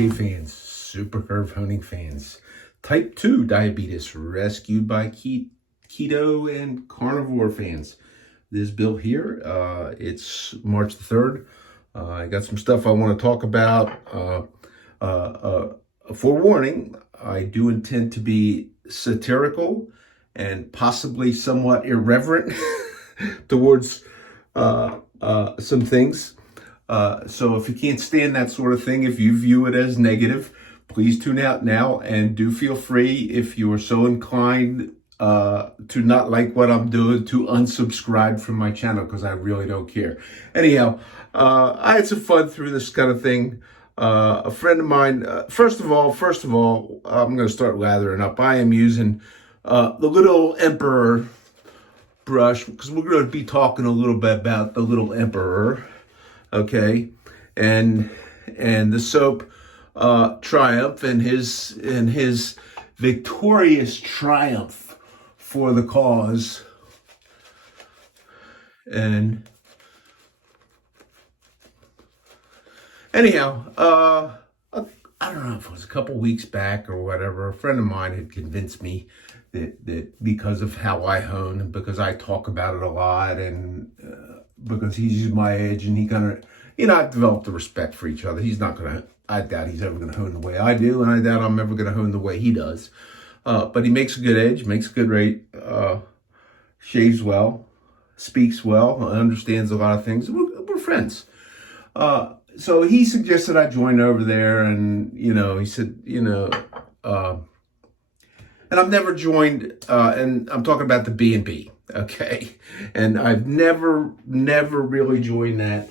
shave fans, super curve honing fans, type 2 diabetes rescued by keto and carnivore fans. This build here, it's March the 3rd. I got some stuff I want to talk about. Forewarning, I do intend to be satirical and possibly somewhat irreverent towards some things. So if you can't stand that sort of thing, if you view it as negative, please tune out now, and do feel free, if you are so inclined to not like what I'm doing, to unsubscribe from my channel, because I really don't care. Anyhow, I had some fun through this kind of thing. A friend of mine, first of all, I'm going to start lathering up. I am using the little Emperor brush, because we're going to be talking a little bit about the little Emperor. Okay, and the soap Triumph, and his victorious triumph for the cause. And anyhow, I don't know if it was a couple weeks back or whatever, a friend of mine had convinced me that because of how I hone, and because I talk about it a lot, and because he's my age, and he kind of, I've developed a respect for each other. I doubt he's ever going to hone the way I do, and I doubt I'm ever going to hone the way he does. But he makes a good edge, makes a good rate, shaves well, speaks well, understands a lot of things. We're friends. So he suggested I join over there, and, he said, and I've never joined, and I'm talking about the B&B, okay? And I've never really joined that,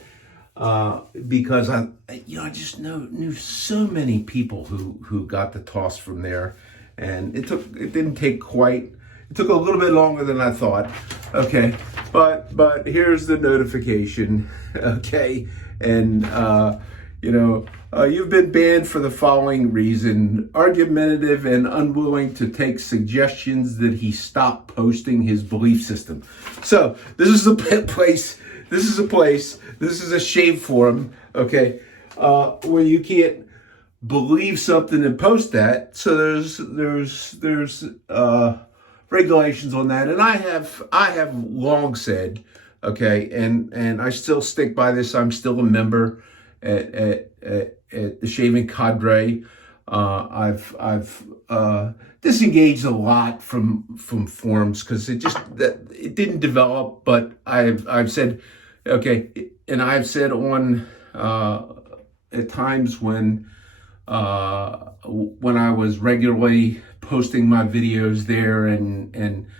because I just knew so many people who got the toss from there, and it took a little bit longer than I thought, okay? But here's the notification, okay? And you've been banned for the following reason: argumentative and unwilling to take suggestions that he stop posting his belief system. So this is a place, this is a shave forum, okay, where you can't believe something and post that. So there's regulations on that, and I have long said, okay, and I still stick by this. I'm still a member at the shaving cadre. I've disengaged a lot from forums, because it didn't develop. But I've said, okay, and I've said on at times when I was regularly posting my videos there and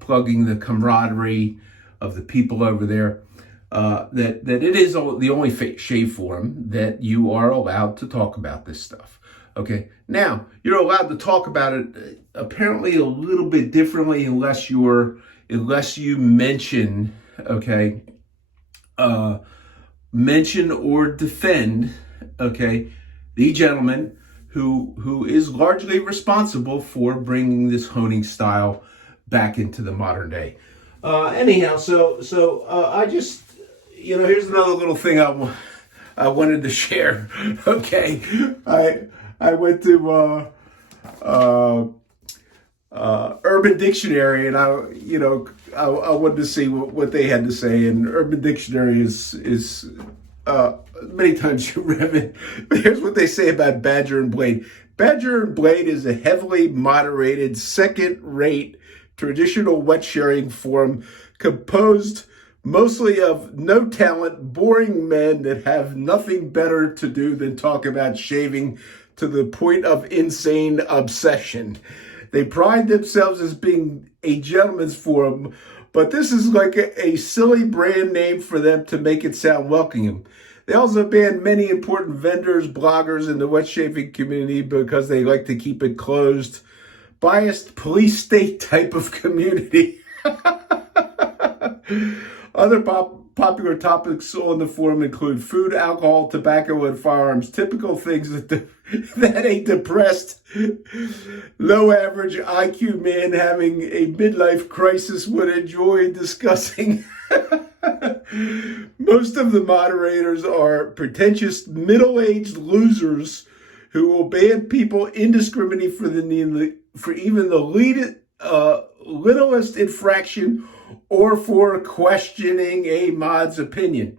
plugging the camaraderie of the people over there, that it is the only shave forum that you are allowed to talk about this stuff. Okay, now you're allowed to talk about it apparently a little bit differently, unless you mention, okay, mention or defend, okay, the gentleman who is largely responsible for bringing this honing style back into the modern day. Anyhow, so I just, here's another little thing I wanted to share. Okay, I went to Urban Dictionary, and I wanted to see what they had to say. And Urban Dictionary is many times irrelevant. But here's what they say about Badger and Blade. Badger and Blade is a heavily moderated, second-rate traditional wet sharing form composed mostly of no talent, boring men that have nothing better to do than talk about shaving to the point of insane obsession. They pride themselves as being a gentleman's forum, but this is like a silly brand name for them to make it sound welcoming. They also ban many important vendors, bloggers in the wet shaving community, because they like to keep it closed. Biased police state type of community. Other popular topics on the forum include food, alcohol, tobacco, and firearms. Typical things that a depressed, low average IQ man having a midlife crisis would enjoy discussing. Most of the moderators are pretentious middle-aged losers who will ban people indiscriminately for even the littlest infraction or for questioning a mod's opinion.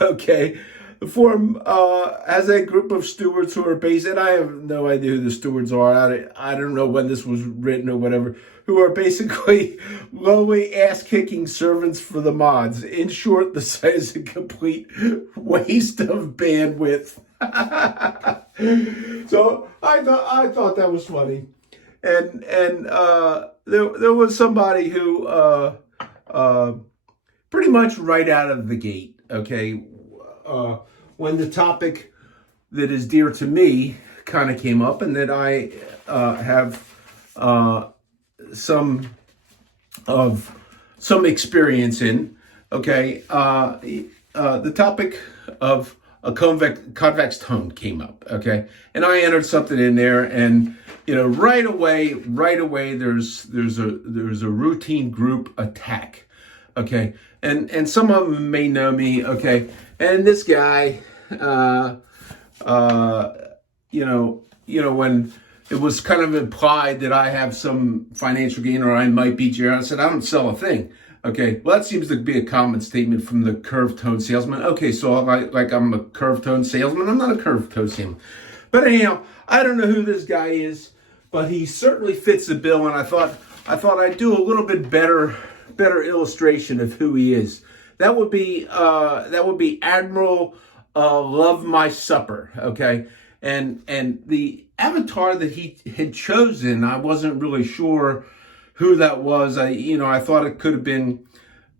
Okay. The forum has a group of stewards who are based, and I have no idea who the stewards are. I don't know when this was written or whatever, who are basically lowly ass-kicking servants for the mods. In short, the site is a complete waste of bandwidth. So I thought that was funny, and there was somebody who pretty much right out of the gate, okay, when the topic that is dear to me kind of came up, and that I have some experience in, okay, the topic of a convex tone came up, okay, and I entered something in there, and right away there's a routine group attack, okay, and some of them may know me, okay, and this guy, when it was kind of implied that I have some financial gain or I might beat you, I said, I don't sell a thing. Okay, well, that seems to be a common statement from the curved tone salesman. Okay, so I'm a curved tone salesman. I'm not a curved tone salesman. But anyhow, I don't know who this guy is, but he certainly fits the bill, and I thought I'd do a little bit better illustration of who he is. That would be Admiral Luvmysupper, okay? And the avatar that he had chosen, I wasn't really sure who that was. I thought it could have been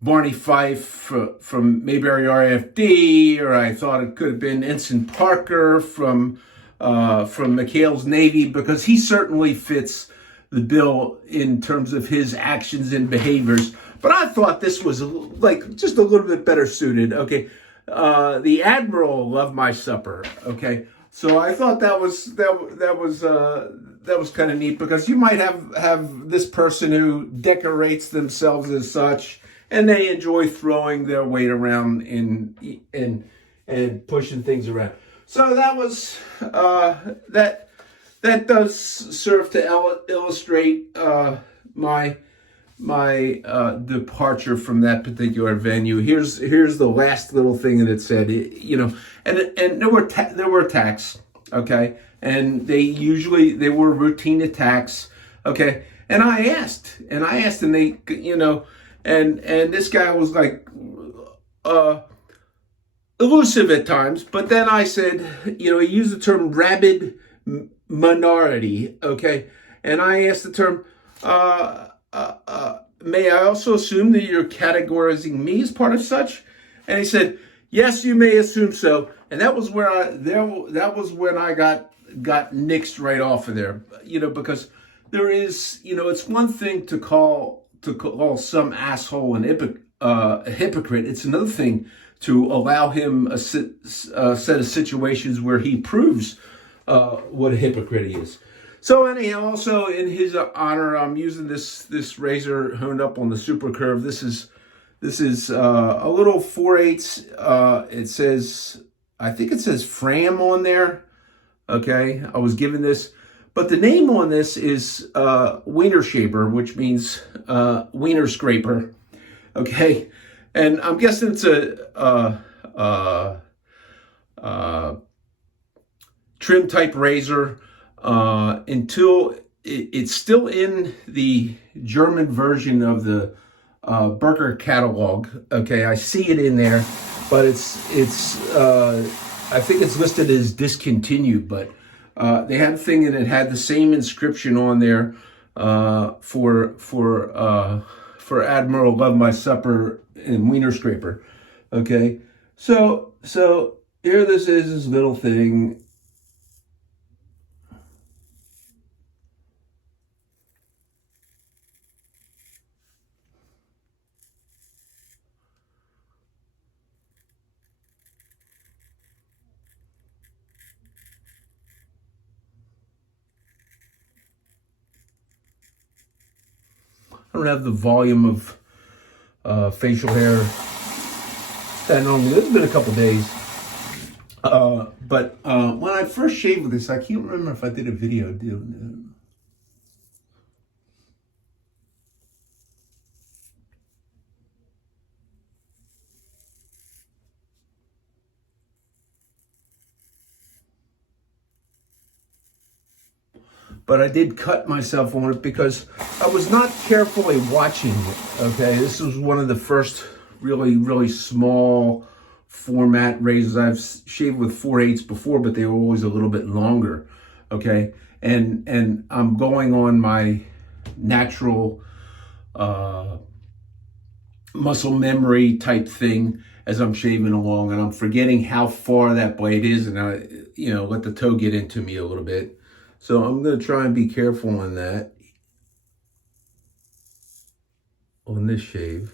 Barney Fife from Mayberry RFD, or I thought it could have been Ensign Parker from McHale's Navy, because he certainly fits the bill in terms of his actions and behaviors. But I thought this was just a little bit better suited. Okay, the Admiral Luvmysupper. Okay, so I thought that was kind of neat, because you might have this person who decorates themselves as such, and they enjoy throwing their weight around and pushing things around. So that was that does serve to illustrate my departure from that particular venue. Here's the last little thing that it said, and there were attacks, okay, and they were routine attacks, okay, and I asked, and they, and this guy was like elusive at times, but then I said, he used the term rabid minority, okay, and I asked the term, may I also assume that you're categorizing me as part of such? And he said, yes, you may assume so. And that was when I got nixed right off of there, because there is, it's one thing to call some asshole a hypocrite. It's another thing to allow him a set of situations where he proves what a hypocrite he is. So anyhow, also in his honor, I'm using this razor honed up on the super curve. This is a little 4/8. It says, I think it says Fram on there. Okay, I was given this, but the name on this is Wiener Shaper, which means wiener scraper. Okay, and I'm guessing it's a trim type razor. Until it's still in the German version of the Berker catalog. Okay, I see it in there, but it's I think it's listed as discontinued. But they had a thing, and it had the same inscription on there for Admiral Luvmysupper and Wiener Scraper. Okay, so here this little thing. I don't have the volume of facial hair that normally. It's been a couple days. But when I first shaved with this, I can't remember if I did a video doing it. But I did cut myself on it because I was not carefully watching it, okay? This was one of the first really, really small format razors. I've shaved with 4/8 before, but they were always a little bit longer, okay? And I'm going on my natural muscle memory type thing as I'm shaving along, and I'm forgetting how far that blade is, and I, let the toe get into me a little bit. So I'm going to try and be careful on that, on this shave.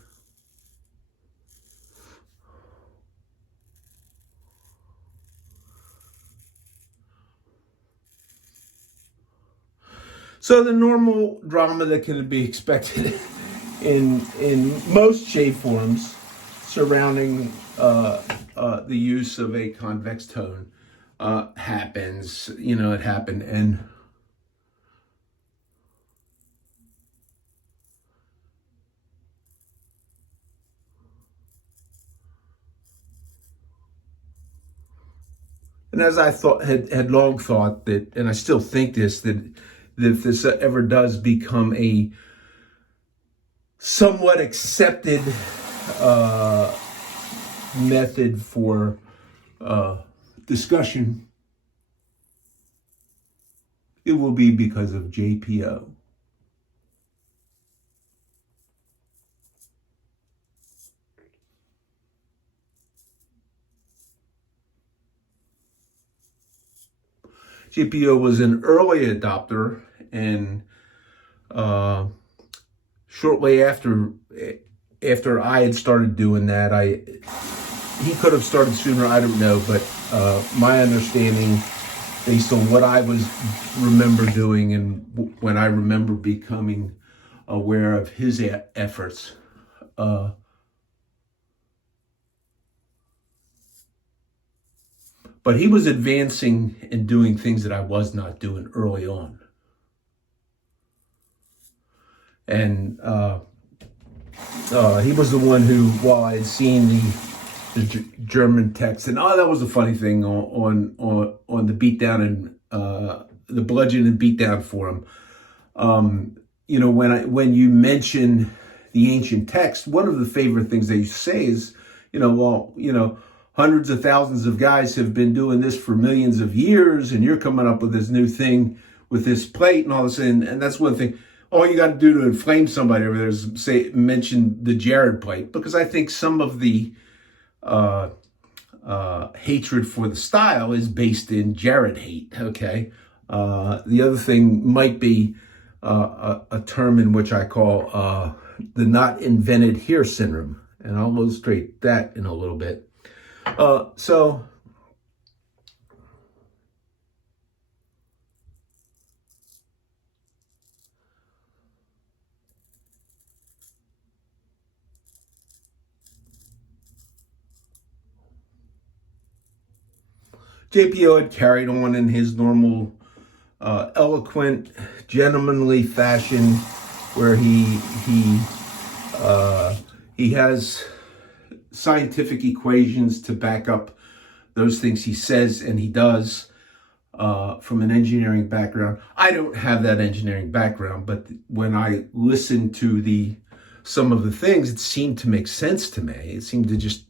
So the normal drama that can be expected in most shave forms surrounding the use of a convex tone happens. It happened, and as I had long thought that, and I still think this, that if this ever does become a somewhat accepted method for discussion, it will be because of JPO. JPO was an early adopter, and shortly after I had started doing that, he could have started sooner, I don't know, but my understanding, based on what I remember doing and when I remember becoming aware of his efforts, but he was advancing and doing things that I was not doing early on. And he was the one who, while I had seen the German text, and that was a funny thing on the Beatdown and the Bludgeon and Beatdown forum. When you mention the ancient text, one of the favorite things they say is, hundreds of thousands of guys have been doing this for millions of years, and you're coming up with this new thing with this plate and all this. And that's one thing. All you got to do to inflame somebody over there is mention the Jared plate, because I think some of the hatred for the style is based in Jared hate. Okay. The other thing might be a term in which I call the not invented here syndrome, and I'll illustrate that in a little bit. So JPO had carried on in his normal eloquent, gentlemanly fashion, where he has scientific equations to back up those things he says and he does from an engineering background. I don't have that engineering background, but when I listened to some of the things, it seemed to make sense to me. It seemed to just,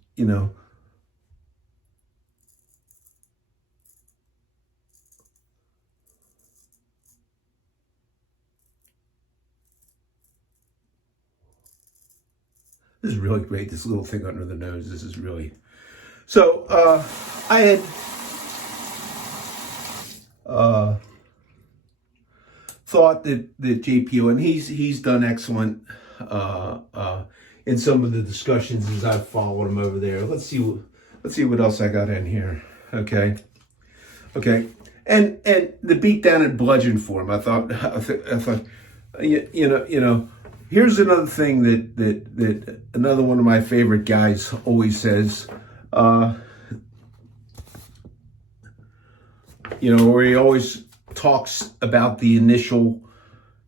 this is really great, this little thing under the nose. This is really... So, I had thought that JPO, and he's done excellent in some of the discussions as I've followed him over there. Let's see what else I got in here. Okay. And the Beatdown and Bludgeon form, I thought, here's another thing that another one of my favorite guys always says, where he always talks about the initial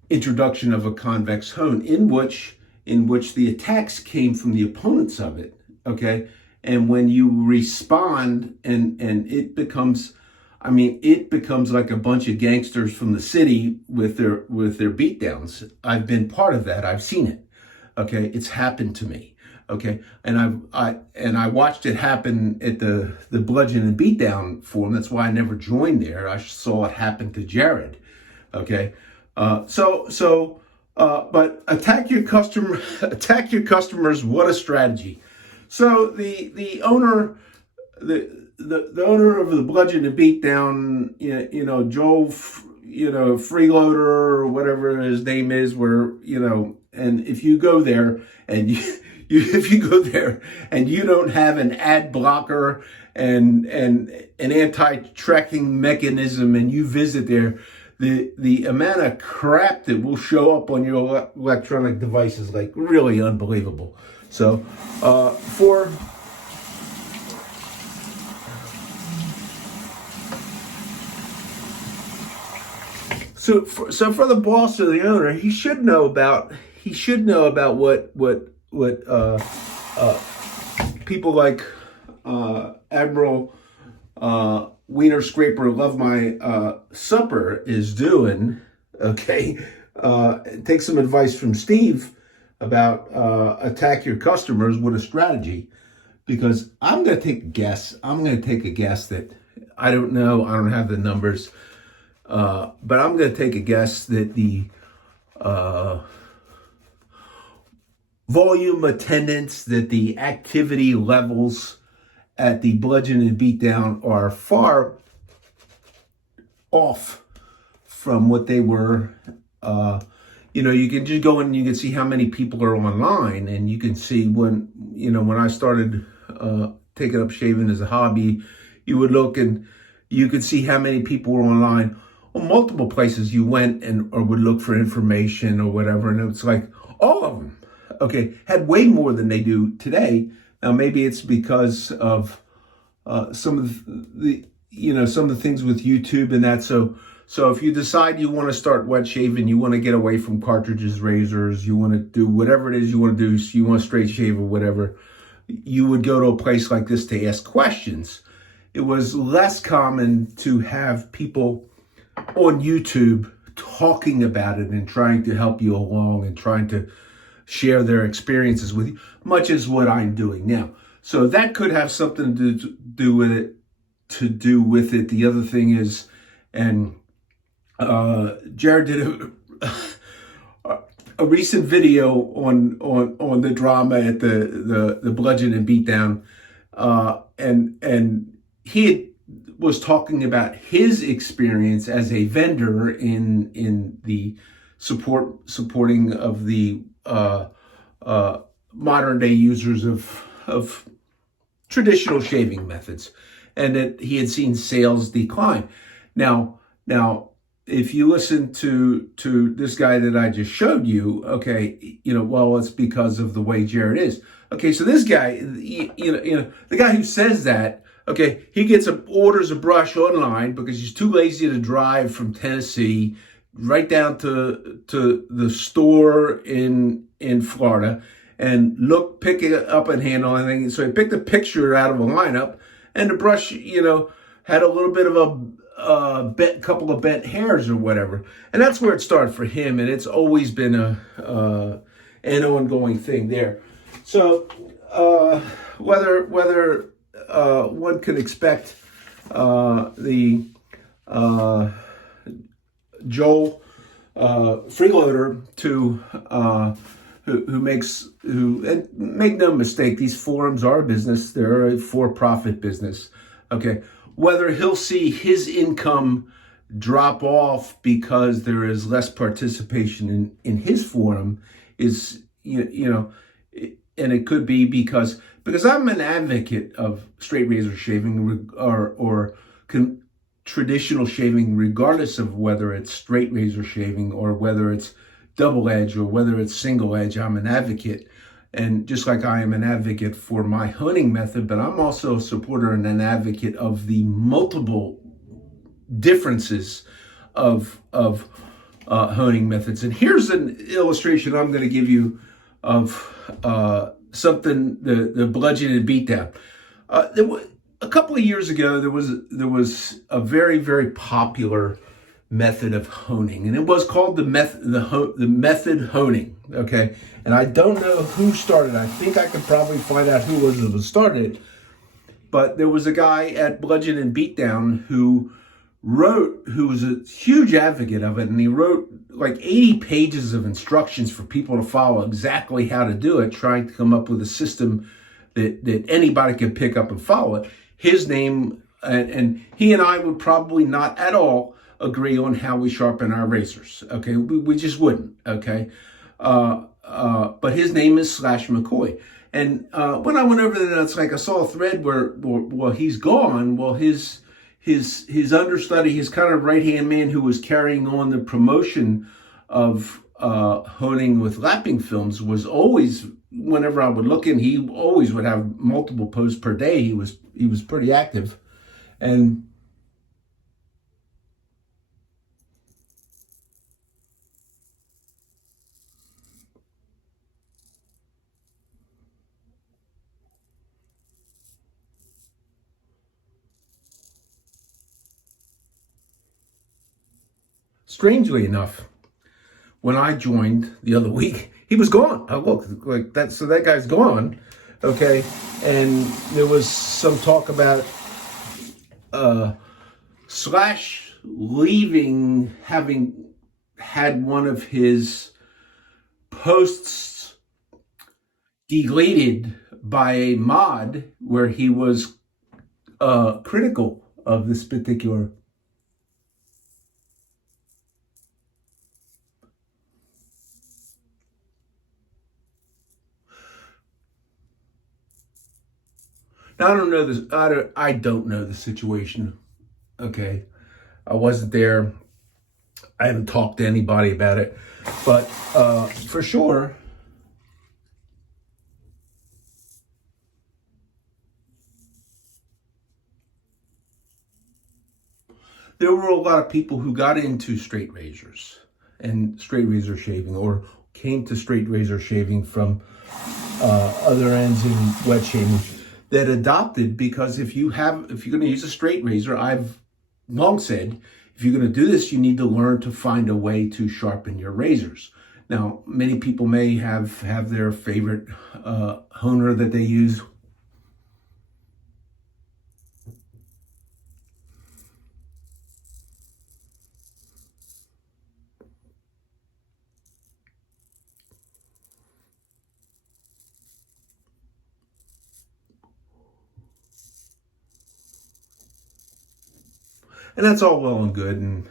introduction of a convex hone, in which the attacks came from the opponents of it. Okay, and when you respond, and it becomes like a bunch of gangsters from the city with their beatdowns. I've been part of that. I've seen it. Okay, it's happened to me. Okay, and I watched it happen at the Bludgeon Beatdown forum. That's why I never joined there. I saw it happen to Jared. Okay, but attack your customers. What a strategy! So the owner the owner of the Bludgeon Beatdown, Joel, Freeloader or whatever his name is, and if you go there and if you go there and you don't have an ad blocker and an anti-tracking mechanism, and you visit there, the amount of crap that will show up on your electronic device is like really unbelievable. So for the boss or the owner, he should know about what people like Admiral Wiener Scraper Luvmysupper is doing. Okay, take some advice from Steve about attack your customers with a strategy, because I'm going to take a guess. I'm going to take a guess that I don't know. I don't have the numbers. But I'm going to take a guess that the volume attendance, that the activity levels at the Bludgeon Beatdown are far off from what they were. You can just go in and you can see how many people are online, and you can see when I started taking up shaving as a hobby, you would look and you could see how many people were online. Well, multiple places you went or would look for information or whatever, and it's like all of them, okay, had way more than they do today. Now maybe it's because of some of the things with YouTube and that. So if you decide you want to start wet shaving, you want to get away from cartridges, razors, you want to do whatever it is you want to do, so you want to straight shave or whatever, you would go to a place like this to ask questions. It was less common to have people on YouTube talking about it and trying to help you along and trying to share their experiences with you, much as what I'm doing now. So that could have something to do with it. The other thing is, and Jared did a recent video on the drama at the Bludgeon Beatdown, and he was talking about his experience as a vendor in the supporting of the modern day users of traditional shaving methods, and that he had seen sales decline. Now, if you listen to this guy that I just showed you, okay, it's because of the way Jared is. Okay, so this guy, the guy who says that, okay, he orders a brush online because he's too lazy to drive from Tennessee right down to the store in Florida and pick it up and handle anything. So he picked a picture out of a lineup, and the brush, had a little bit of a couple of bent hairs or whatever, and that's where it started for him. And it's always been an ongoing thing there. So whether one could expect the Joel Freeloader to and make no mistake, these forums are a business. They're a for-profit business. Okay, whether he'll see his income drop off because there is less participation in his forum is, and it could be because I'm an advocate of straight razor shaving or traditional shaving, regardless of whether it's straight razor shaving or whether it's double edge or whether it's single edge, I'm an advocate. And just like I am an advocate for my honing method, but I'm also a supporter and an advocate of the multiple differences of honing methods. And here's an illustration I'm going to give you of something, the Bludgeon Beatdown. A couple of years ago, there was a very, very popular method of honing, and it was called the method honing. Okay, and I don't know who started. I think I could probably find out who started. But there was a guy at Bludgeon Beatdown who was a huge advocate of it, and he wrote like 80 pages of instructions for people to follow exactly how to do it, trying to come up with a system that anybody could pick up and follow it. His name, and he and I would probably not at all agree on how we sharpen our razors. Okay, we just wouldn't. Okay, but his name is /McCoy. And when I went over there, it's like I saw a thread where, well, he's gone. Well, his understudy, his kind of right-hand man who was carrying on the promotion of honing with lapping films, was always, whenever I would look in, he always would have multiple posts per day. He was pretty active. And strangely enough, when I joined the other week, he was gone. I looked like that, so that guy's gone. Okay, and there was some talk about Slash leaving, having had one of his posts deleted by a mod where he was critical of this particular. Now, I don't know this. I don't know the situation. Okay, I wasn't there. I haven't talked to anybody about it, but for sure, there were a lot of people who got into straight razors and straight razor shaving, or came to straight razor shaving from other ends in wet shaving, that adopted, because if you're going to use a straight razor, I've long said, if you're going to do this, you need to learn to find a way to sharpen your razors. Now, many people may have their favorite honer that they use. And that's all well and good. And,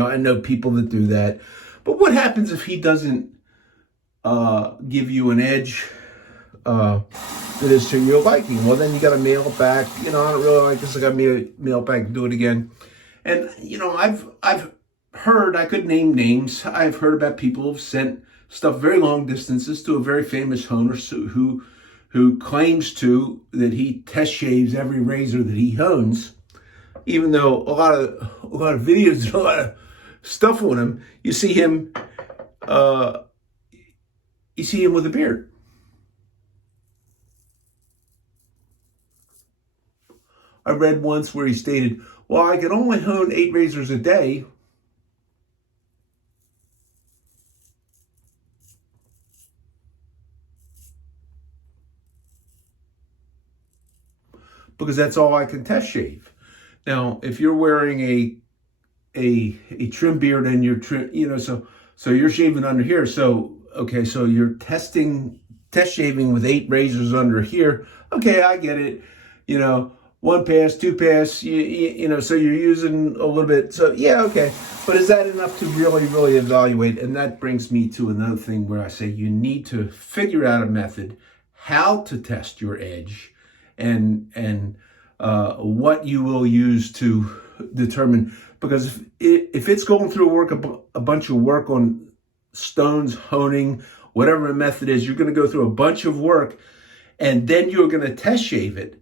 I know people that do that. But what happens if he doesn't give you an edge that is to your liking? Well, then you got to mail it back. I don't really like this. I got to mail it back and do it again. And, I've heard, I could name names. I've heard about people who've sent stuff very long distances to a very famous honer who claims that he test shaves every razor that he hones. Even though a lot of videos and a lot of stuff on him, you see him with a beard. I read once where he stated, "Well, I can only hone 8 razors a day." Because that's all I can test shave. Now, if you're wearing a trim beard and you're so you're shaving under here. So okay, so you're test shaving with 8 razors under here. Okay, I get it. 1 pass, 2 pass. So you're using a little bit. So yeah, okay. But is that enough to really, really evaluate? And that brings me to another thing where I say you need to figure out a method how to test your edge, and what you will use to determine, because if it's going through a bunch of work on stones, honing, whatever the method is, you're going to go through a bunch of work, and then you're going to test shave it.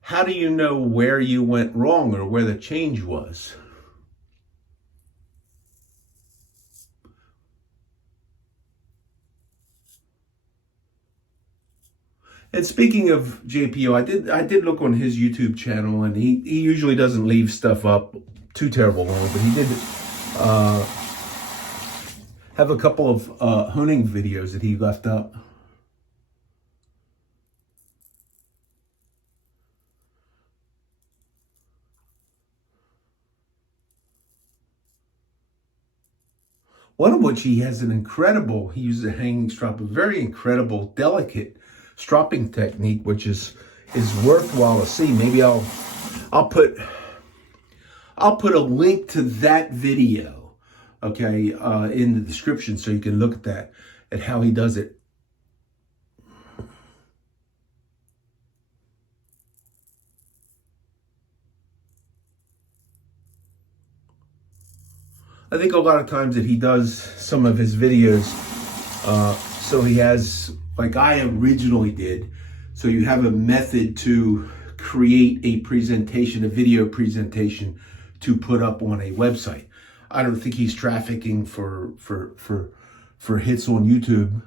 How do you know where you went wrong or where the change was? And speaking of JPO, I did look on his YouTube channel, and he usually doesn't leave stuff up too terrible long, but he did have a couple of honing videos that he left up. One of which he has he uses a hanging strop, a very incredible, delicate stropping technique, which is worthwhile to see. Maybe I'll put a link to that video, okay, in the description, so you can look at that, at how he does it. I think a lot of times that he does some of his videos, so he has, like I originally did, so you have a method to create a presentation, a video presentation to put up on a website. I don't think he's trafficking for hits on YouTube.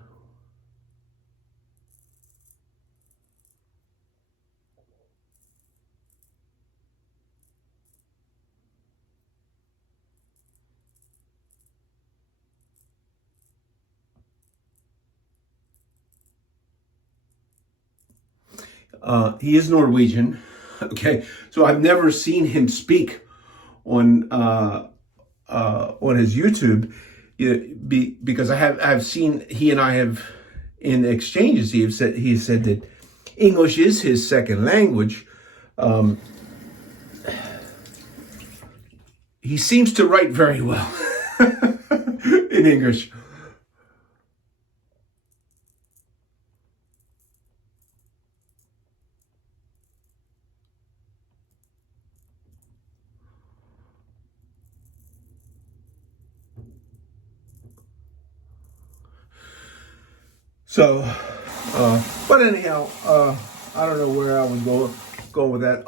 He is Norwegian, okay? So I've never seen him speak on his YouTube, because I've seen, he and I have, in exchanges, he said that English is his second language. He seems to write very well in English. So, but anyhow, I don't know where I was going with that.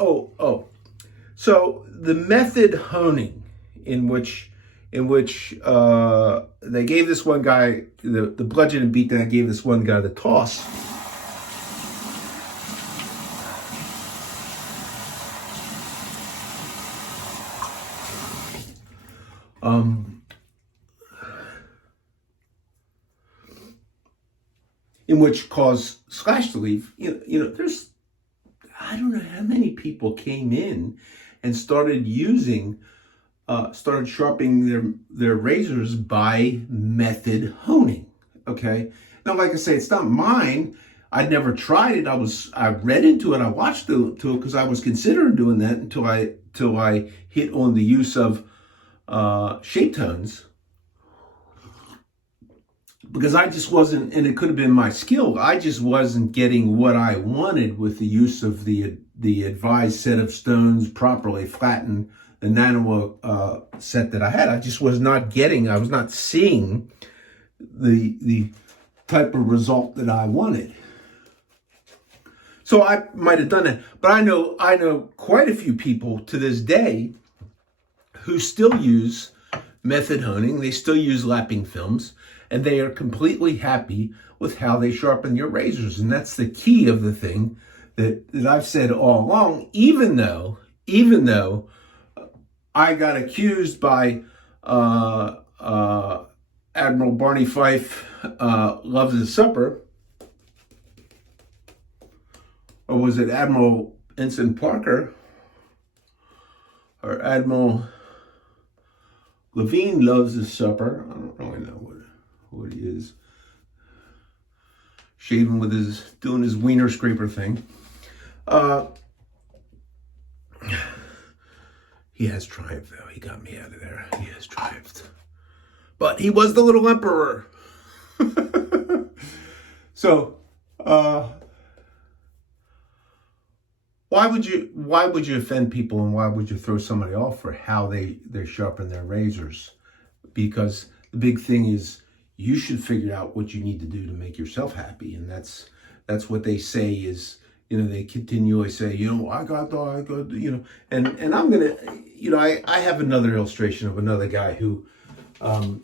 So the method honing in which they gave this one guy the Bludgeon Beatdown, gave this one guy the toss. In which caused Slash to leave. There's, I don't know how many people came in and started sharpening their razors by method honing. Okay. Now, like I say, it's not mine. I'd never tried it. I read into it. I watched it because I was considering doing that until I hit on the use of shape tones. Because I just wasn't, and it could have been my skill, I just wasn't getting what I wanted with the use of the advised set of stones, properly flattened, the nano set that I had. I just was not getting, I was not seeing the type of result that I wanted. So I might have done it, but I know quite a few people to this day who still use method honing. They still use lapping films, and they are completely happy with how they sharpen your razors. And that's the key of the thing that I've said all along, even though I got accused by Admiral Barney Fife, Luvmysupper, or was it Admiral Ensign Parker, or Admiral Levine Luvmysupper? I don't really know what he is. Shaving with doing his wiener scraper thing. He has triumphed, though. He got me out of there. He has triumphed. But he was the little emperor. So, why would you offend people, and why would you throw somebody off for how they sharpen their razors? Because the big thing is, you should figure out what you need to do to make yourself happy. And that's what they say is, they continually say, I got, and I'm going to, I have another illustration of another guy who kind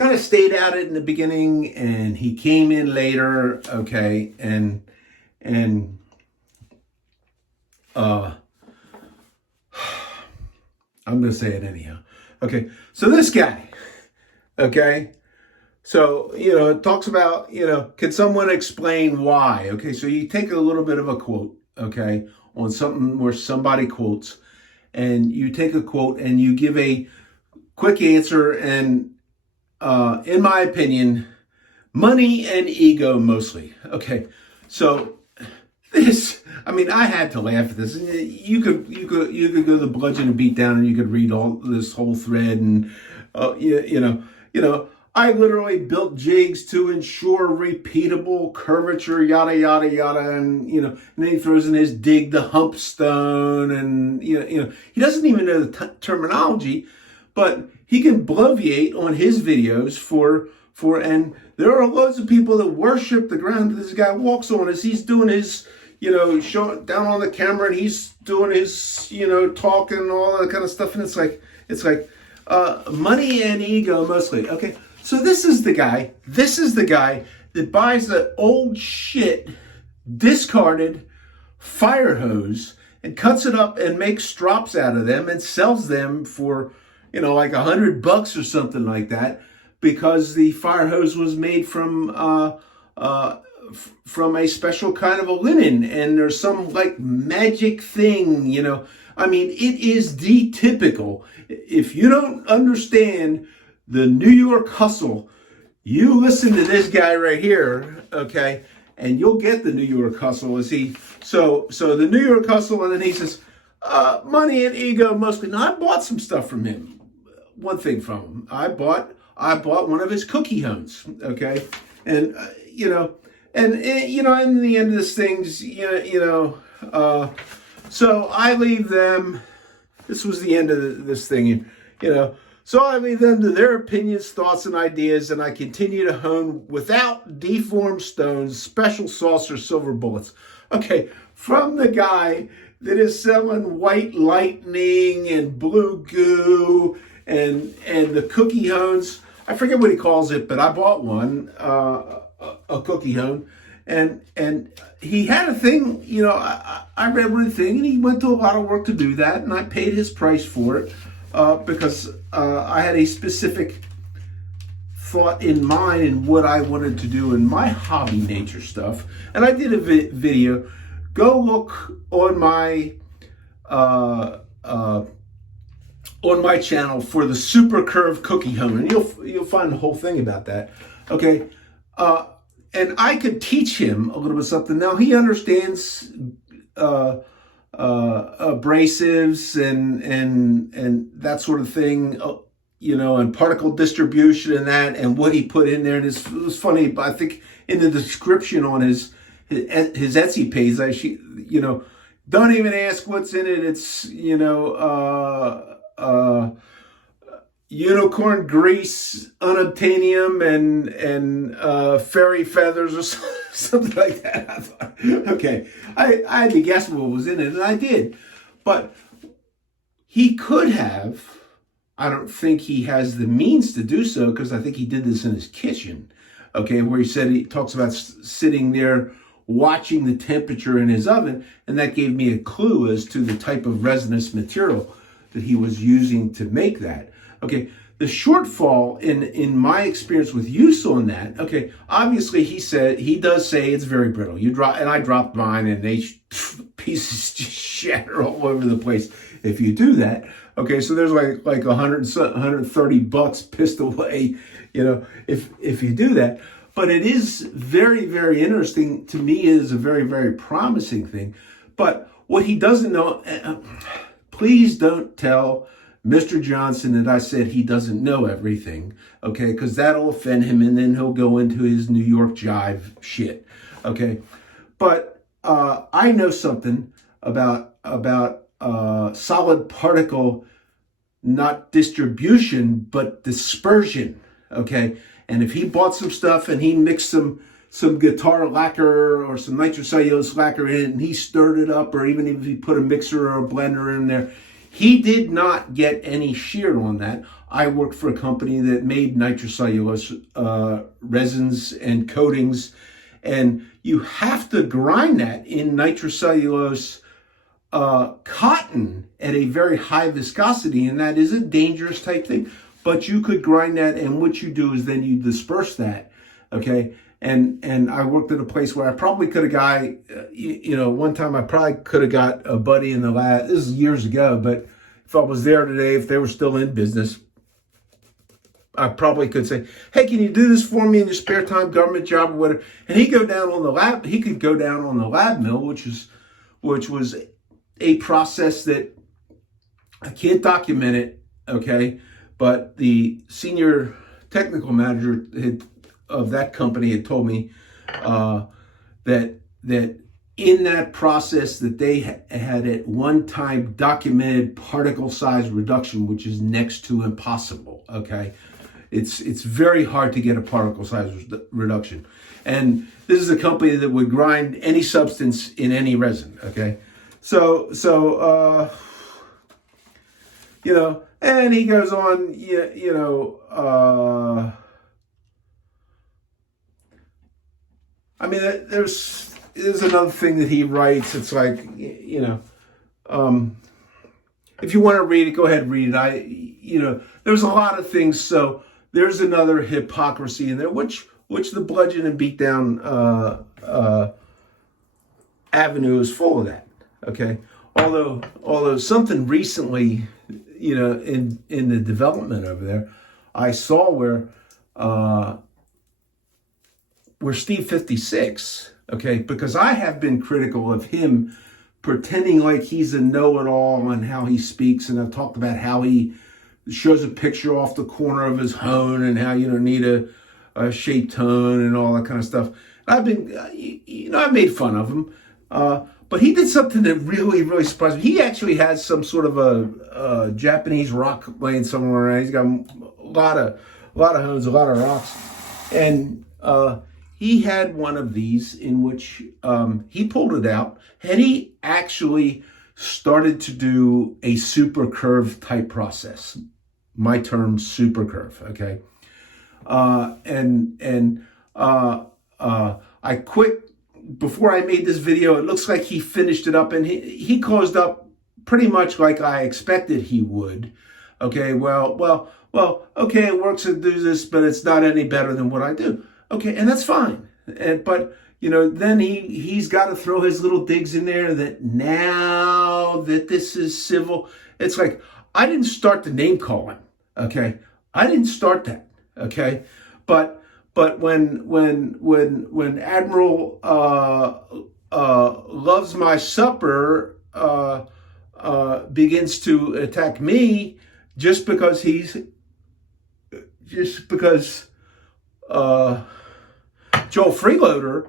of stayed at it in the beginning and he came in later. Okay. And I'm going to say it anyhow. Okay. So this guy, okay. So, it talks about, can someone explain why? Okay. So you take a little bit of a quote, okay, on something where somebody quotes, and you take a quote and you give a quick answer. And, in my opinion, money and ego mostly. Okay. So I had to laugh at this. You could go to the Bludgeon Beatdown and you could read all this whole thread, and I literally built jigs to ensure repeatable curvature, yada yada yada, and then he throws in his dig the hump stone, and he doesn't even know the terminology, but he can bloviate on his videos and there are loads of people that worship the ground that this guy walks on as he's doing his, showing down on the camera, and he's doing his, talking and all that kind of stuff. And it's like money and ego mostly. Okay. So this is the guy that buys the old shit, discarded fire hose and cuts it up and makes strops out of them and sells them for, like $100 or something like that, because the fire hose was made from a special kind of a linen, and there's some like magic thing, it is the typical. If you don't understand the New York hustle, you listen to this guy right here, okay, and you'll get the New York hustle. So the New York hustle, and then he says, money and ego mostly. Now, I bought some stuff from him. One thing from him, I bought one of his cookie hones, okay, and in the end of this things, so I leave them. This was the end of this thing, So I leave them to their opinions, thoughts, and ideas, and I continue to hone without deformed stones, special saucer, silver bullets. Okay, from the guy that is selling white lightning and blue goo and the cookie hones. I forget what he calls it, but I bought one, a cookie hone, and he had a thing. I read one thing, and he went to a lot of work to do that, and I paid his price for it. Because I had a specific thought in mind in what I wanted to do in my hobby nature stuff. And I did a video. Go look on my channel for the super curved cookie hone, and you'll find the whole thing about that. Okay. And I could teach him a little bit something. Now he understands abrasives and that sort of thing, and particle distribution and that, and what he put in there. And it was funny, but I think in the description on his Etsy page, don't even ask what's in it. It's, unicorn grease, unobtainium, and fairy feathers or something like that. I thought, okay, I had to guess what was in it, and I did. But he could have. I don't think he has the means to do so, because I think he did this in his kitchen, okay, where he talks about sitting there watching the temperature in his oven, and that gave me a clue as to the type of resinous material that he was using to make that. Okay, the shortfall in my experience with use on that, okay, obviously he does say it's very brittle. And I dropped mine, and pieces just shatter all over the place if you do that. Okay, so there's like $130 pissed away, if you do that. But it is very, very interesting. To me, it is a very, very promising thing. But what he doesn't know, please don't tell Mr. Johnson that I said he doesn't know everything, okay? Because that'll offend him, and then he'll go into his New York jive shit, okay? But I know something about solid particle, not distribution, but dispersion, okay? And if he bought some stuff and he mixed some guitar lacquer or some nitrocellulose lacquer in it and he stirred it up, or even if he put a mixer or a blender in there, he did not get any share on that. I worked for a company that made nitrocellulose resins and coatings, and you have to grind that in nitrocellulose cotton at a very high viscosity, and that is a dangerous type thing. But you could grind that, and what you do is then you disperse that, okay? And I worked at a place where I probably could have one time I probably could have got a buddy in the lab. This is years ago, but if I was there today, if they were still in business, I probably could say, hey, can you do this for me in your spare time, government job or whatever? And he could go down on the lab mill, which was a process that I can't document it, okay? But the senior technical manager of that company had told me that in that process that they had at one time documented particle size reduction, which is next to impossible, okay? It's very hard to get a particle size reduction. And this is a company that would grind any substance in any resin, okay? So and he goes on, I mean, there's another thing that he writes. It's like, if you want to read it, go ahead and read it. There's a lot of things. So there's another hypocrisy in there, which the Bludgeon and Beatdown avenue is full of that. Okay, although something recently, in the development over there, I saw where Steve 56, okay, because I have been critical of him pretending like he's a know-it-all on how he speaks, and I've talked about how he shows a picture off the corner of his hone and how you don't need a shape tone and all that kind of stuff. I've been, I made fun of him, but he did something that really, really surprised me. He actually has some sort of a Japanese rock laying somewhere around. He's got a lot of hones, a lot of rocks, and he had one of these in which he pulled it out, and he actually started to do a super curve type process. My term, super curve, okay? I quit before I made this video. It looks like he finished it up, and he closed up pretty much like I expected he would. Okay, well, okay, it works to do this, but it's not any better than what I do. Okay, and that's fine. But, then he's got to throw his little digs in there that now that this is civil. It's like, I didn't start the name calling, okay? I didn't start that, okay? But when Admiral Luvmysupper begins to attack me just because Joel Freeloader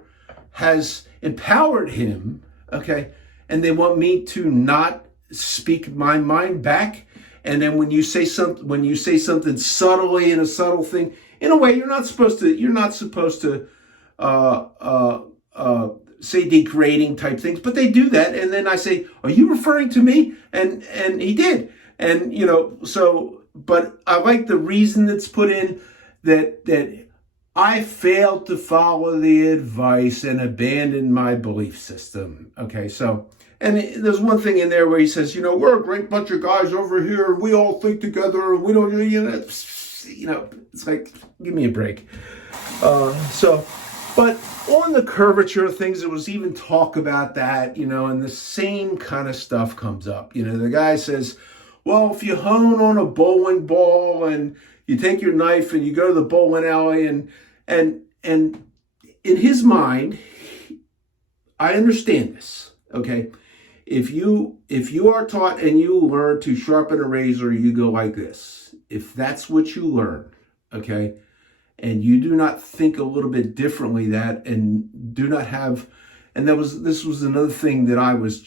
has empowered him, okay, and they want me to not speak my mind back, and then when you say something subtly in a subtle thing, in a way you're not supposed to say degrading type things, but they do that, and then I say, are you referring to me? And he did, and but I like the reason that's put in that I failed to follow the advice and abandoned my belief system. Okay, so, and there's one thing in there where he says, we're a great bunch of guys over here, and we all think together, and we don't, it's like, give me a break. But on the curvature of things, there was even talk about that, and the same kind of stuff comes up. The guy says, well, if you hone on a bowling ball and you take your knife and you go to the bowling alley and in his mind, I understand this, okay? If you are taught and you learn to sharpen a razor, you go like this. If that's what you learn, okay, and you do not think a little bit differently and do not have, and this was another thing that I was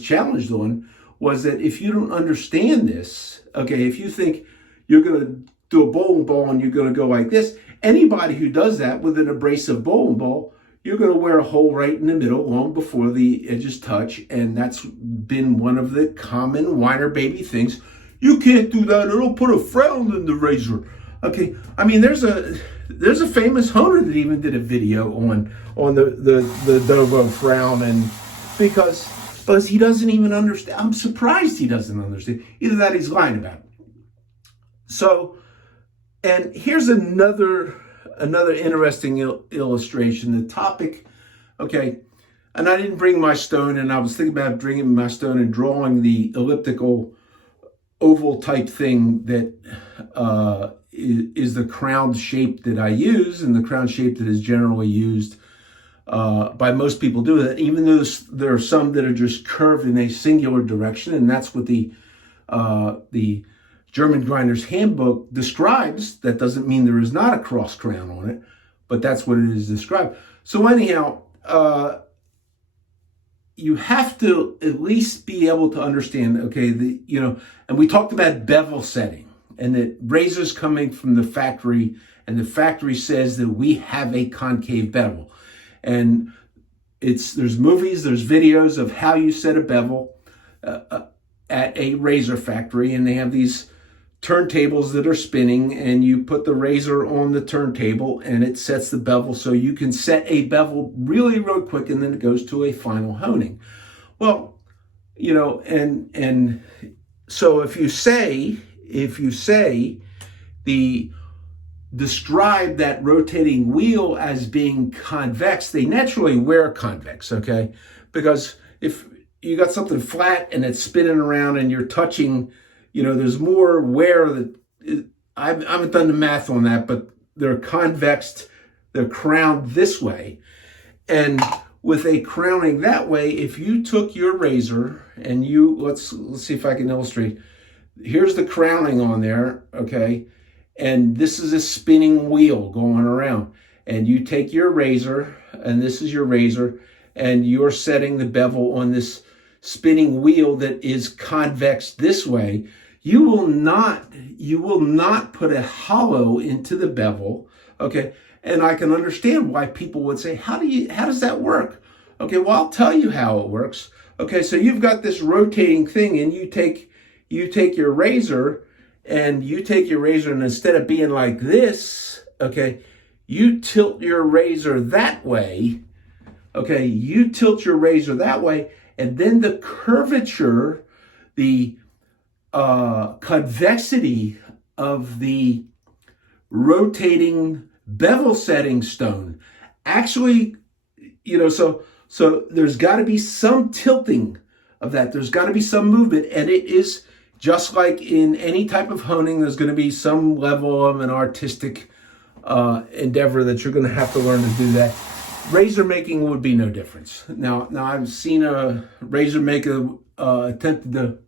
challenged on, was that if you don't understand this, okay, if you think you're going to do a bowling ball and you're going to go like this, Anybody who does that with an abrasive bowling ball, you're going to wear a hole right in the middle long before the edges touch. And that's been one of the common whiner baby things. You can't do that. It'll put a frown in the razor. Okay. I mean, there's a famous honer that even did a video on the Dovo frown, and because he doesn't even understand. I'm surprised he doesn't understand. Either that, he's lying about it. So, and here's another interesting illustration. The topic, okay, and I didn't bring my stone, and I was thinking about bringing my stone and drawing the elliptical oval type thing that is the crown shape that I use, and the crown shape that is generally used by most people do that, even though there are some that are just curved in a singular direction, and that's what the German Grinder's Handbook describes. That doesn't mean there is not a cross crown on it, but that's what it is described. So anyhow, you have to at least be able to understand, okay, and we talked about bevel setting, and that razors coming from the factory, and the factory says that we have a concave bevel. And there's movies, there's videos of how you set a bevel at a razor factory, and they have these turntables that are spinning, and you put the razor on the turntable and it sets the bevel, so you can set a bevel really, really quick, and then it goes to a final honing. Well, and so if you say describe that rotating wheel as being convex, they naturally wear convex, okay? Because if you got something flat and it's spinning around and you're touching, there's more wear that I haven't done the math on that, but they're convexed, they're crowned this way. And with a crowning that way, if you took your razor and let's see if I can illustrate. Here's the crowning on there, okay? And this is a spinning wheel going around. And you take your razor, and this is your razor, and you're setting the bevel on this spinning wheel that is convex this way. You will not put a hollow into the bevel, okay? And I can understand why people would say, how does that work? Okay, well, I'll tell you how it works. Okay, so you've got this rotating thing, and you take your razor, and instead of being like this, okay, you tilt your razor that way, okay, and then the curvature, the convexity of the rotating bevel setting stone actually, so there's got to be some tilting of that. There's got to be some movement, and it is just like in any type of honing. There's going to be some level of an artistic endeavor that you're going to have to learn to do that. Razor making would be no difference. Now I've seen a razor maker attempted to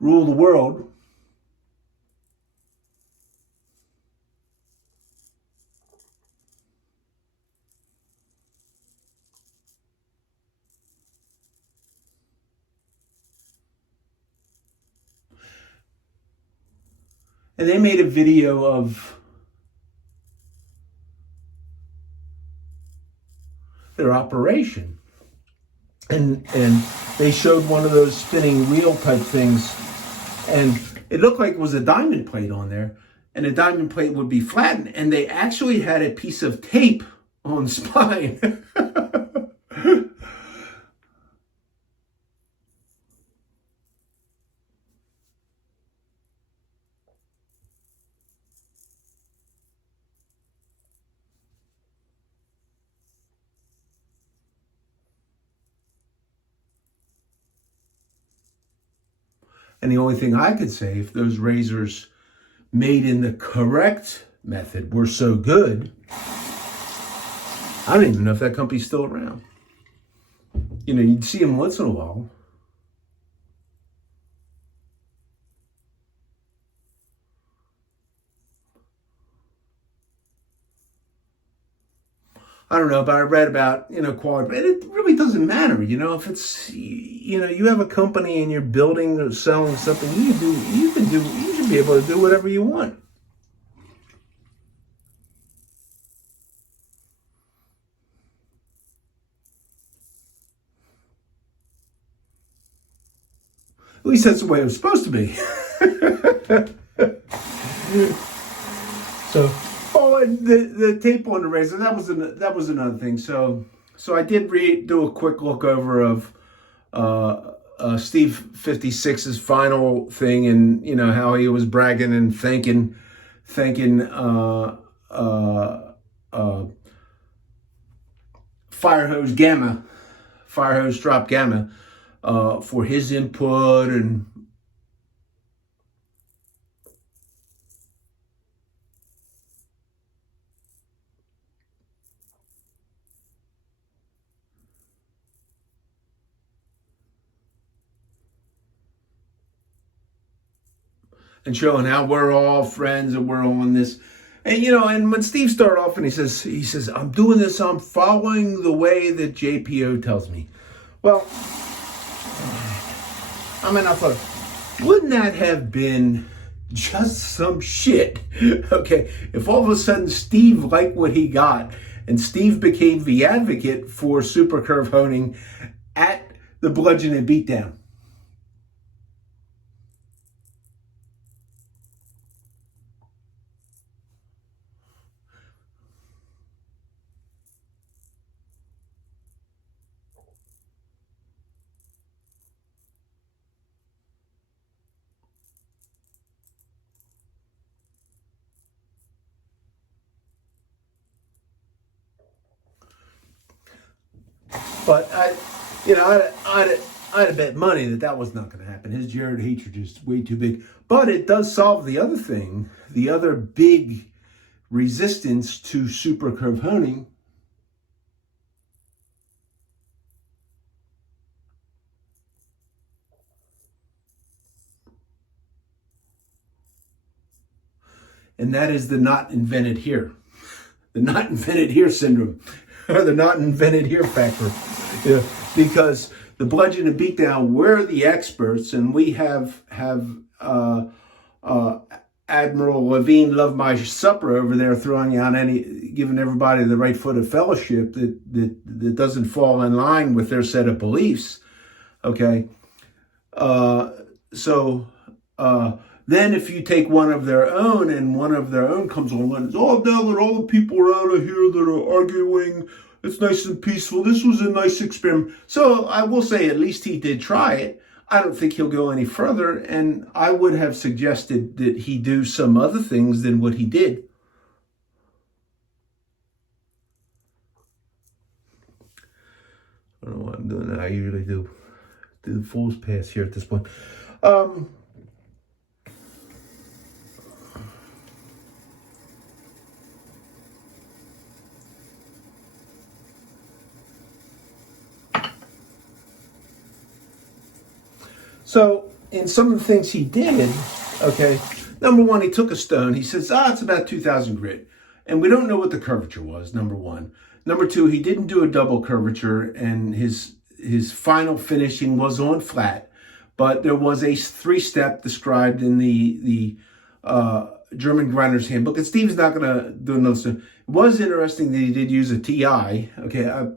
rule the world. And they made a video of their operation. And they showed one of those spinning wheel type things, and it looked like it was a diamond plate on there, and a diamond plate would be flattened, and they actually had a piece of tape on the spine. And the only thing I could say, if those razors made in the correct method were so good, I don't even know if that company's still around. You'd see them once in a while. I don't know, but I read about, quality, but it really doesn't matter, if it's, you have a company and you're building or selling something, you should be able to do whatever you want. At least that's the way it was supposed to be. So, the tape on the razor, that was another thing. So I did do a quick look over of Steve 56's final thing, and how he was bragging and thanking Firehose Drop Gamma for his input and showing how we're all friends and we're on this. And and when Steve started off and he says, I'm doing this, I'm following the way that JPO tells me. Well, I thought, wouldn't that have been just some shit? Okay, if all of a sudden Steve liked what he got and Steve became the advocate for super curve honing at the Bludgeon and Beatdown. But I'd bet money that was not going to happen. His Jared hatred is way too big. But it does solve the other thing, the other big resistance to super curve honing. And that is the not invented here. The not invented here syndrome. Or the not invented here factor. Yeah, because the Bludgeon and Beatdown, we're the experts, and we have Admiral Levine Luvmysupper over there throwing out giving everybody the right foot of fellowship that doesn't fall in line with their set of beliefs. Okay, then if you take one of their own and one of their own comes along and says, now that all the people are out of here that are arguing, it's nice and peaceful. This was a nice experiment. So I will say at least he did try it. I don't think he'll go any further. And I would have suggested that he do some other things than what he did. I don't know what I'm doing. I usually do the fool's pass here at this point. So, in some of the things he did, okay, number one, he took a stone. He says, it's about 2,000 grit. And we don't know what the curvature was, number one. Number two, he didn't do a double curvature, and his final finishing was on flat. But there was a 3-step described in the German Grinder's Handbook. And Steve's not going to do another stone. It was interesting that he did use a TI. Okay,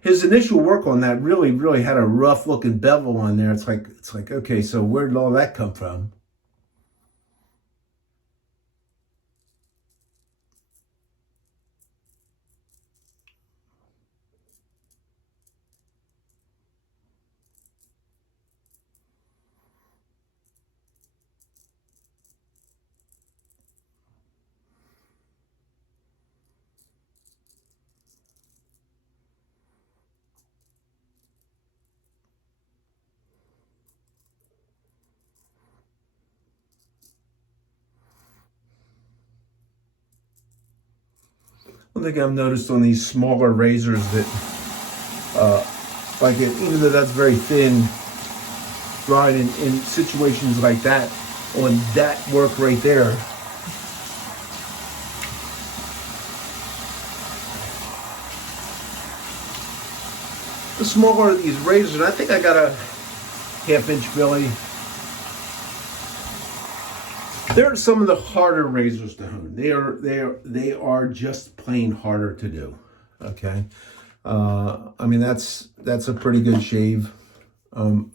his initial work on that really had a rough looking bevel on there. It's like okay, so where did all that come from? One thing I've noticed on these smaller razors that, even though that's very thin, right, in situations like that, on that work right there, the smaller these razors, and I think I got a 1/2 inch Billy. They're some of the harder razors to hone. They are just plain harder to do. Okay, I mean that's a pretty good shave. I'm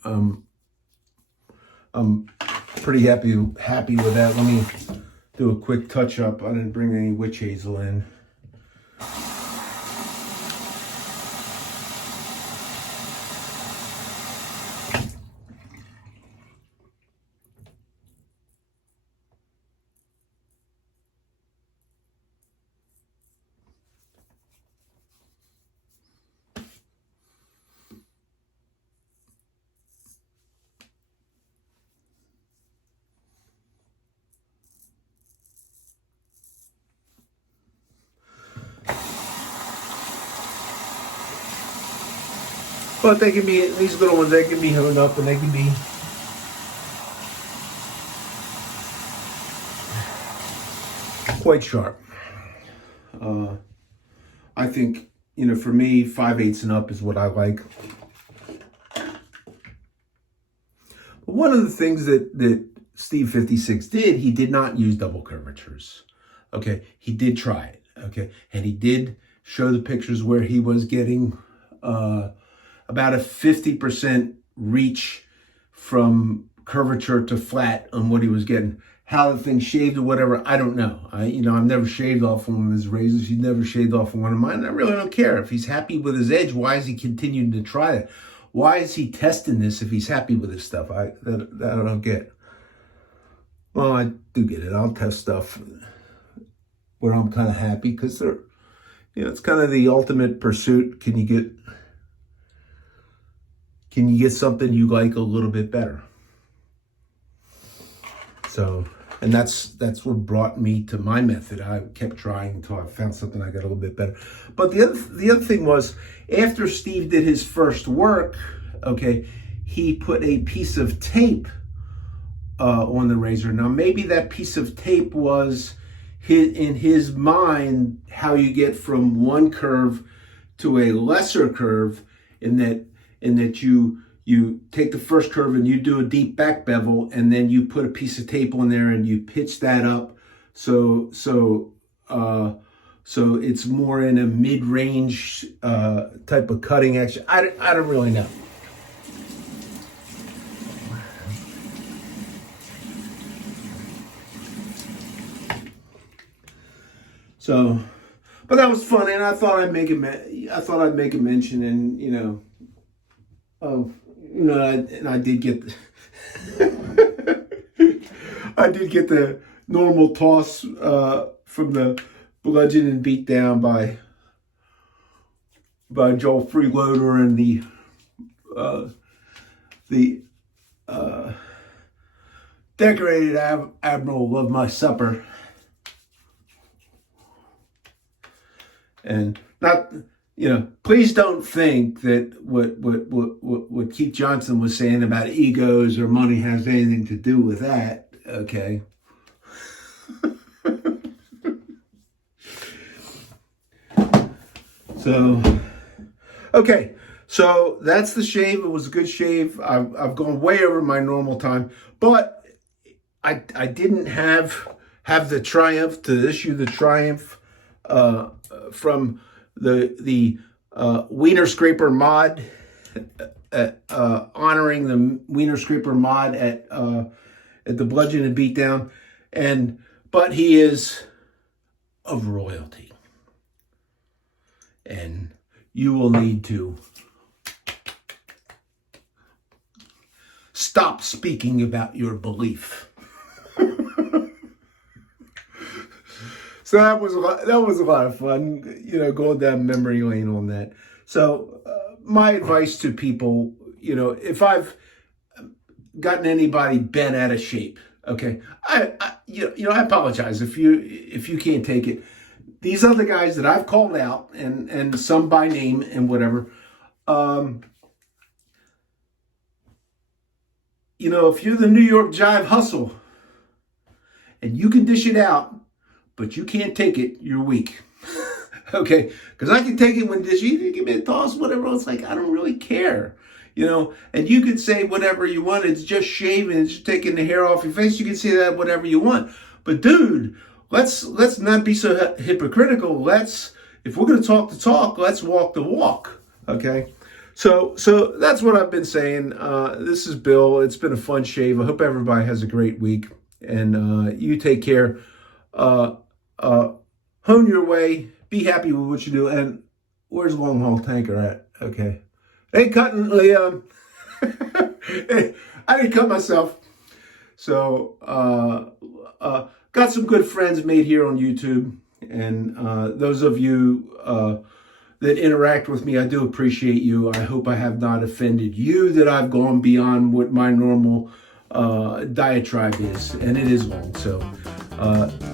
pretty happy with that. Let me do a quick touch up. I didn't bring any witch hazel in. But they can be, these little ones, they can be honed up and they can be quite sharp. I think, you know, for me, 5/8 and up is what I like. But one of the things that Steve 56 did, he did not use double curvatures. Okay, he did try it. Okay, and he did show the pictures where he was getting about a 50% reach from curvature to flat on what he was getting. How the thing shaved or whatever, I don't know. I've never shaved off one of his razors. He's never shaved off one of mine. I really don't care. If he's happy with his edge, why is he continuing to try it? Why is he testing this if he's happy with his stuff? That I don't get. Well, I do get it. I'll test stuff where I'm kind of happy because they're, you know, it's kind of the ultimate pursuit. Can you get something you like a little bit better? So, and that's what brought me to my method. I kept trying until I found something I got a little bit better. But the other thing was, after Steve did his first work, okay, he put a piece of tape on the razor. Now, maybe that piece of tape was in his mind how you get from one curve to a lesser curve, in that you take the first curve and you do a deep back bevel, and then you put a piece of tape on there and you pitch that up so it's more in a mid-range type of cutting action. I don't really know. So, but that was funny, and I thought I'd make a mention, and you know, I did get I did get the normal toss from the Bludgeon Beatdown by Joel Freeloader and the decorated Admiral Luvmysupper. And not, you know, please don't think that what Keith Johnson was saying about egos or money has anything to do with that, okay? So that's the shave. It was a good shave. I've gone way over my normal time, but I didn't have the Triumph to issue the Triumph from the Wiener Scraper mod, honoring the Wiener Scraper mod at the Bludgeon Beatdown, but he is of royalty, and you will need to stop speaking about your belief. So that was a lot of fun, you know, going down memory lane on that. So my advice to people, you know, if I've gotten anybody bent out of shape, okay, I apologize if you can't take it. These other guys that I've called out, and some by name and whatever, you know, if you're the New York Jive Hustle and you can dish it out, but you can't take it, you're weak. Okay, because I can take it when you give me a toss, whatever. It's like I don't really care, And you could say whatever you want. It's just shaving. It's just taking the hair off your face. You can say that whatever you want. But dude, let's not be so hypocritical. If we're gonna talk the talk, let's walk the walk. Okay. So that's what I've been saying. This is Bill. It's been a fun shave. I hope everybody has a great week, and you take care. Hone your way. Be happy with what you do. And where's Long Haul Tanker at? Okay. Ain't cutting, Leon. I didn't cut myself. So, got some good friends made here on YouTube. And those of you that interact with me, I do appreciate you. I hope I have not offended you, that I've gone beyond what my normal diatribe is. And it is long. So,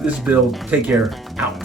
this is Bill. Take care. Out.